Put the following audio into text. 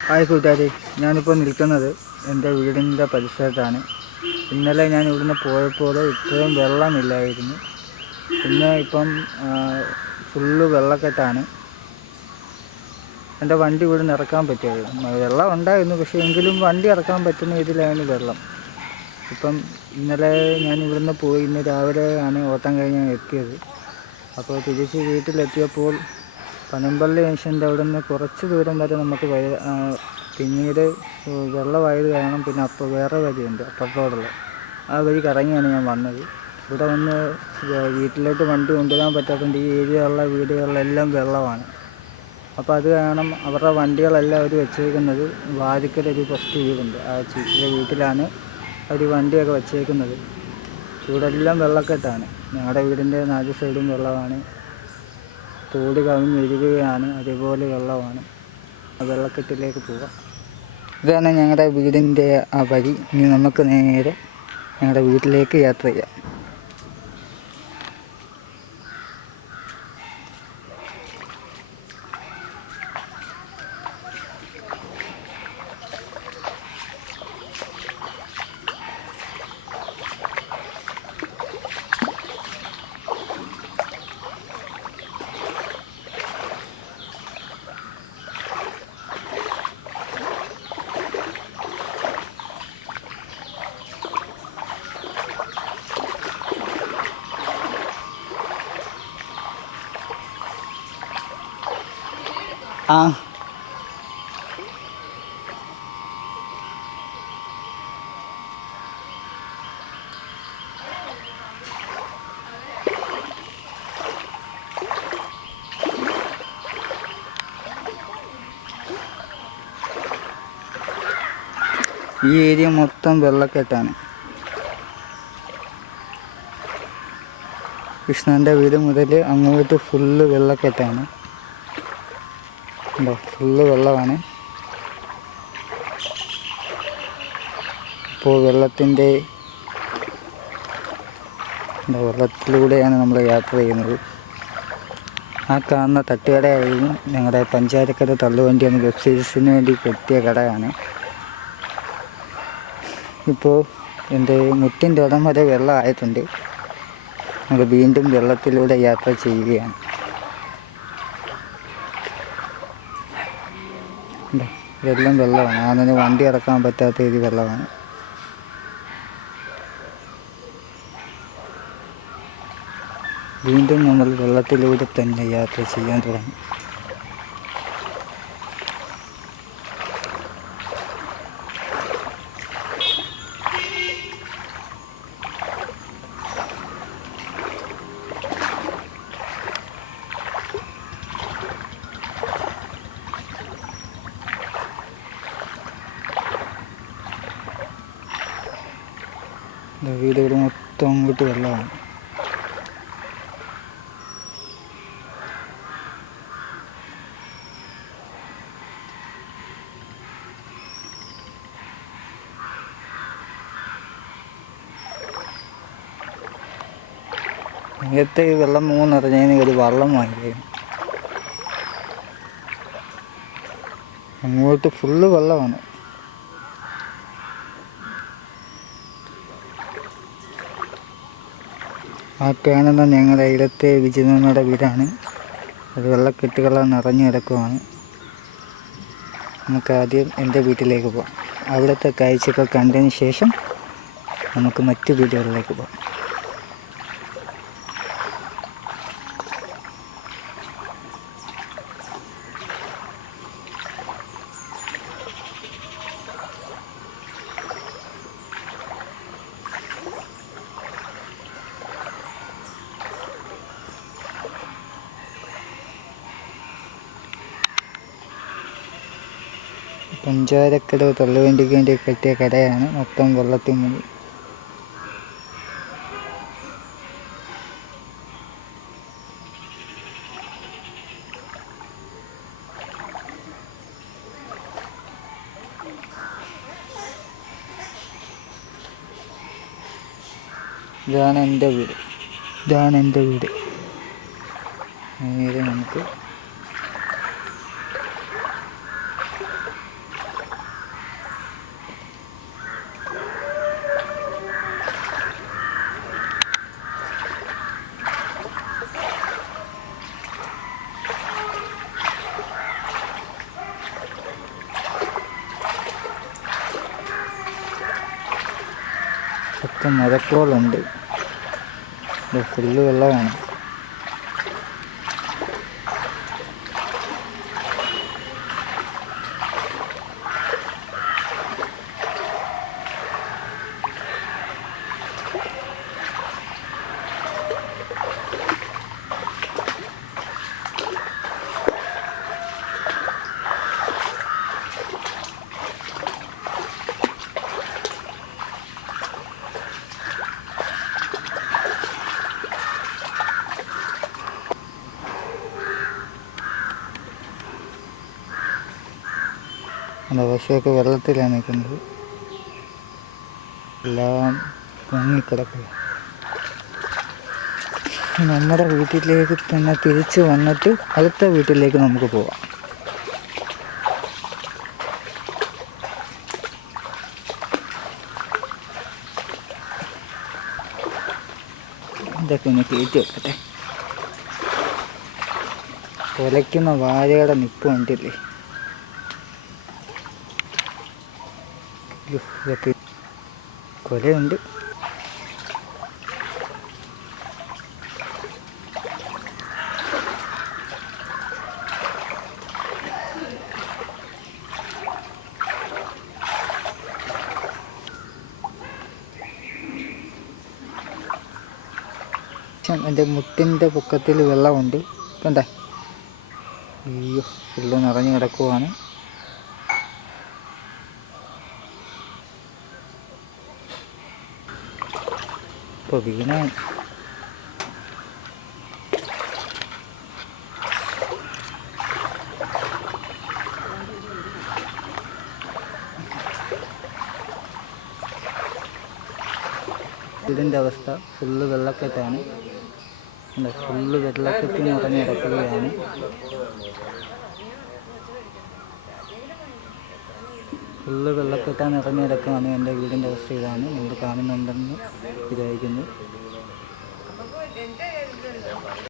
Hi കൂട്ടുകാരി ഞാനിപ്പോൾ നിൽക്കുന്നത് എന്റെ വീടിന്റെ പരിസരത്താണ്. ഇന്നലെ ഞാൻ ഇവിടുന്ന് പോയപ്പോൾ ഇത്രയും വെള്ളമില്ലായിരുന്നു. ഇന്ന് ഇപ്പം ഫുള്ള് വെള്ളക്കെട്ടാണ്. എന്റെ വണ്ടി ഇവിടെ ഇറക്കാൻ പറ്റിയത് മ- വെള്ളം ഉണ്ടായിരുന്നു പക്ഷേ എങ്കിലും വണ്ടി ഇറക്കാൻ പറ്റുന്ന ഇതിലാണ് വെള്ളം. ഇപ്പം ഇന്നലെ ഞാൻ ഇവിടുന്ന് പോയി ഇന്ന് രാവിലെയാണ് ഓട്ടം കഴിഞ്ഞ് ഞാൻ എത്തിയത്. അപ്പോൾ തിരിച്ച് വീട്ടിലെത്തിയപ്പോൾ പനമ്പള്ളി ജംഗ്ഷന്റെ അവിടെ നിന്ന് കുറച്ച് ദൂരം വരെ നമുക്ക് വഴി പിന്നീട് വെള്ളമായത് കാരണം പിന്നെ അപ്പോൾ വേറെ വഴിയുണ്ട് അപ്പുറത്തോടുള്ള ആ വഴി കറങ്ങിയാണ് ഞാൻ വന്നത്. ഇവിടെ വന്ന് വീട്ടിലോട്ട് വണ്ടി കൊണ്ടുവരാൻ പറ്റാത്തതുകൊണ്ട് ഈ ഏരിയയുള്ള വീടുകളിലെല്ലാം വെള്ളമാണ്. അപ്പോൾ അത് കാരണം അവരുടെ വണ്ടികളെല്ലാം അവർ വെച്ചേക്കുന്നത് വാതിക്കൽ ഒരു ഫസ്റ്റ് വീടുണ്ട്. ആ ചീറ്റിലെ വീട്ടിലാണ് അവർ വണ്ടിയൊക്കെ വെച്ചേക്കുന്നത്. ഇവിടെ എല്ലാം വെള്ളക്കെട്ടാണ്. ഞങ്ങളുടെ വീടിന്റെ നാല് സൈഡും വെള്ളമാണ്. തോട് കവിഞ്ഞൊഴുകുകയാണ് അതേപോലെ വെള്ളമാണ്. വെള്ളക്കെട്ടിലേക്ക് പോവാം. ഇതാണ് ഞങ്ങളുടെ വീടിന്റെ ആ വഴി. ഇനി നമുക്ക് നേരെ ഞങ്ങളുടെ വീട്ടിലേക്ക് യാത്ര ചെയ്യാം. ആ. ഈ ഏരിയ മൊത്തം വെള്ളക്കെട്ടാണ്. കൃഷ്ണന്റെ വീട് മുതൽ അങ്ങോട്ട് ഫുള്ള് വെള്ളക്കെട്ടാണ്. ഉണ്ടോ? ഫുള്ള് വെള്ളമാണ്. ഇപ്പോൾ വെള്ളത്തിന്റെ വെള്ളത്തിലൂടെയാണ് നമ്മൾ യാത്ര ചെയ്യുന്നത്. ആ കാണുന്ന തട്ടുകടയായിരുന്നു ഞങ്ങളുടെ പഞ്ചായത്തക്കര തള്ളുവണ്ടി എന്ന വെബ് സീരീസിന് വേണ്ടി കെട്ടിയ കടയാണ്. ഇപ്പോൾ എന്റെ മുട്ടിന്റെ ഇടം വരെ വെള്ളമായിട്ടുണ്ട്. നമ്മൾ വീണ്ടും വെള്ളത്തിലൂടെ യാത്ര ചെയ്യുകയാണ്. ഉണ്ടോ? ഇതെല്ലാം വെള്ളമാണ്. അങ്ങനെ വണ്ടി ഇറക്കാൻ പറ്റാത്ത രീതി വെള്ളമാണ്. വീണ്ടും നമ്മൾ വെള്ളത്തിലൂടെ തന്നെ യാത്ര ചെയ്യാൻ തുടങ്ങി. ദേ വീട് ഇവിടെ മൊത്തം അങ്ങോട്ട് വെള്ളമാണ് നേരത്തെ ഈ വെള്ളം മൂന്നിറങ്ങിയതിന് ഒരു വള്ളം വാങ്ങിയിരുന്നു അങ്ങോട്ട് ഫുള്ള് വെള്ളമാണ് ആ കാണുന്ന ഞങ്ങളുടെ ഇടത്തെ വിജയനയുടെ വീടാണ്. അത് വെള്ളക്കെട്ടുകളാൽ നിറഞ്ഞു കിടക്കുവാണ്. നമുക്ക് ആദ്യം എന്റെ വീട്ടിലേക്ക് പോകാം അവിടുത്തെ കാഴ്ചകൾ കണ്ടതിന് ശേഷം നമുക്ക് മറ്റു വീടുകളിലേക്ക് പോകാം പഞ്ചാരക്കട തള്ളുവണ്ടിക്ക് വേണ്ടി കെട്ടിയ കടയാണ് മൊത്തം വെള്ളത്തിൽ മുങ്ങി. ഇതാണ് എന്റെ വീട്. ഇതാണ് എന്റെ വീട്. നേരെ നമുക്ക് ഒക്കെ മരക്കോളുണ്ട് ഇത് അതിന്റെ പശുവൊക്കെ വെള്ളത്തിലാണ് നിൽക്കുന്നത്. എല്ലാം പൊങ്ങിക്കിടക്കുക നമ്മുടെ വീട്ടിലേക്ക് തന്നെ തിരിച്ച് വന്നിട്ട് അടുത്ത വീട്ടിലേക്ക് നമുക്ക് പോവാം. ഇതൊക്കെ ഒന്ന് കയറ്റി വെക്കട്ടെ. കൊലയ്ക്കുന്ന വാഴയുടെ നിപ്പ് കണ്ടില്ലേ? ഇതൊക്കെ കൊലയുണ്ട്. എന്റെ മുട്ടിന്റെ പൊക്കത്തിൽ വെള്ളമുണ്ട്. കണ്ടേ? അയ്യോ ഫുള്ള് നിറഞ്ഞു കിടക്കുവാണ്. ഇപ്പോൾ വീണ. ഇതിന്റെ അവസ്ഥ ഫുള്ള് വെള്ളക്കെട്ടാണ്. ഫുള്ള് വെള്ളക്കെട്ട് നിറഞ്ഞ് കിടക്കുകയാണ് ഫുള്ള് വെള്ളക്കെട്ടാൻ ഇറങ്ങി കിടക്കുകയാണ് എന്റെ വീടിന്റെ അവസ്ഥ ഇതാണ് നിങ്ങൾ കാണുന്നുണ്ടെന്ന് വിചാരിക്കുന്നു.